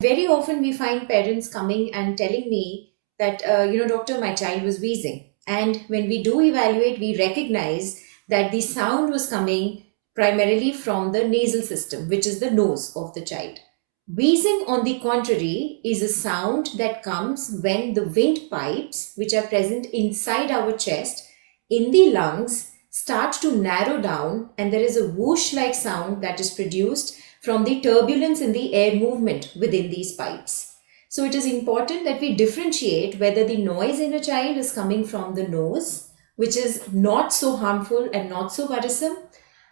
Very often we find parents coming and telling me that, doctor, my child was wheezing. And when we do evaluate, we recognize that the sound was coming primarily from the nasal system, which is the nose of the child. Wheezing, on the contrary, is a sound that comes when the windpipes, which are present inside our chest, in the lungs, start to narrow down, and there is a whoosh like sound that is produced from the turbulence in the air movement within these pipes. So it is important that we differentiate whether the noise in a child is coming from the nose, which is not so harmful and not so worrisome,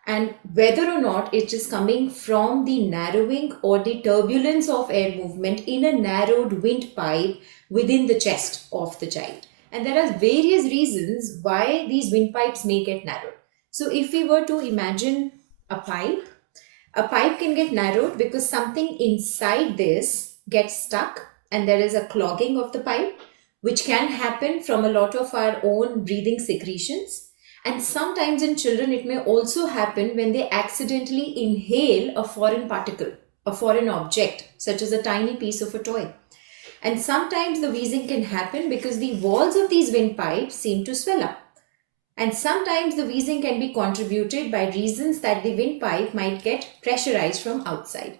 and whether or not it is coming from the narrowing or the turbulence of air movement in a narrowed windpipe within the chest of the child. And there are various reasons why these windpipes may get narrowed. So if we were to imagine a pipe, a pipe can get narrowed because something inside this gets stuck and there is a clogging of the pipe, which can happen from a lot of our own breathing secretions. And sometimes in children, it may also happen when they accidentally inhale a foreign particle, a foreign object, such as a tiny piece of a toy. And sometimes the wheezing can happen because the walls of these windpipes seem to swell up. And sometimes the wheezing can be contributed by reasons that the windpipe might get pressurized from outside.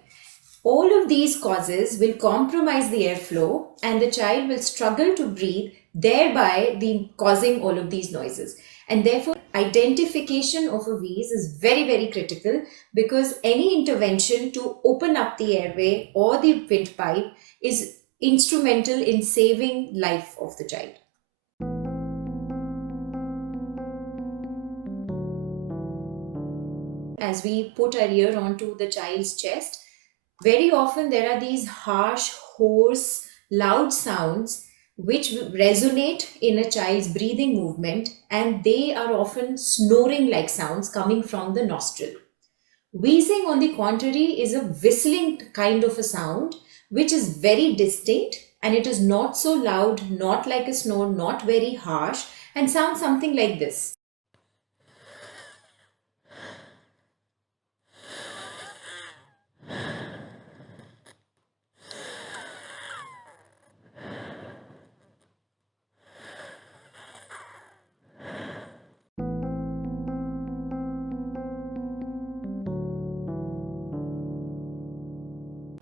All of these causes will compromise the airflow and the child will struggle to breathe, thereby causing all of these noises. And therefore, identification of a wheeze is very, very critical, because any intervention to open up the airway or the windpipe is instrumental in saving life of the child. As we put our ear onto the child's chest, very often there are these harsh, hoarse, loud sounds which resonate in a child's breathing movement, and they are often snoring like sounds coming from the nostril. Wheezing, on the contrary, is a whistling kind of a sound which is very distinct, and it is not so loud, not like a snore, not very harsh, and sounds something like this.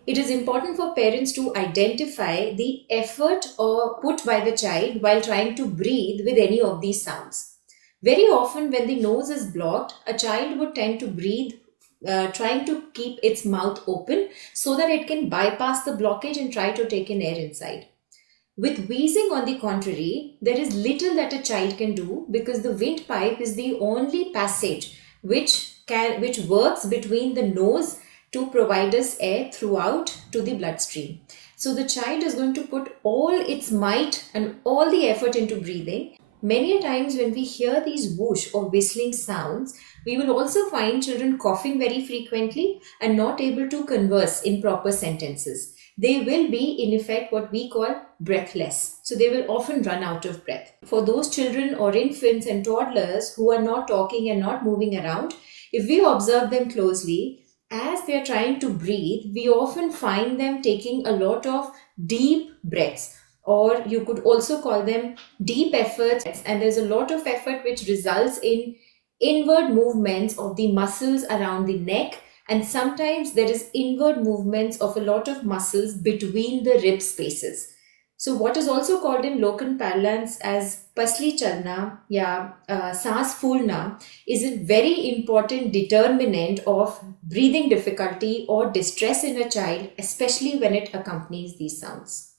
It is important for parents to identify the effort or put by the child while trying to breathe with any of these sounds. Very often, when the nose is blocked, a child would tend to breathe trying to keep its mouth open so that it can bypass the blockage and try to take in air inside. With wheezing, on the contrary, there is little that a child can do because the windpipe is the only passage which works between the nose to provide us air throughout to the bloodstream. So the child is going to put all its might and all the effort into breathing. Many a times when we hear these whoosh or whistling sounds, we will also find children coughing very frequently and not able to converse in proper sentences. They will be, in effect, what we call breathless. So they will often run out of breath. For those children or infants and toddlers who are not talking and not moving around, if we observe them closely, as they are trying to breathe, we often find them taking a lot of deep breaths, or you could also call them deep efforts. And there's a lot of effort which results in inward movements of the muscles around the neck, and sometimes there is inward movements of a lot of muscles between the rib spaces. So what is also called in local parlance as pasli chalna ya saas phulna is a very important determinant of breathing difficulty or distress in a child, especially when it accompanies these sounds.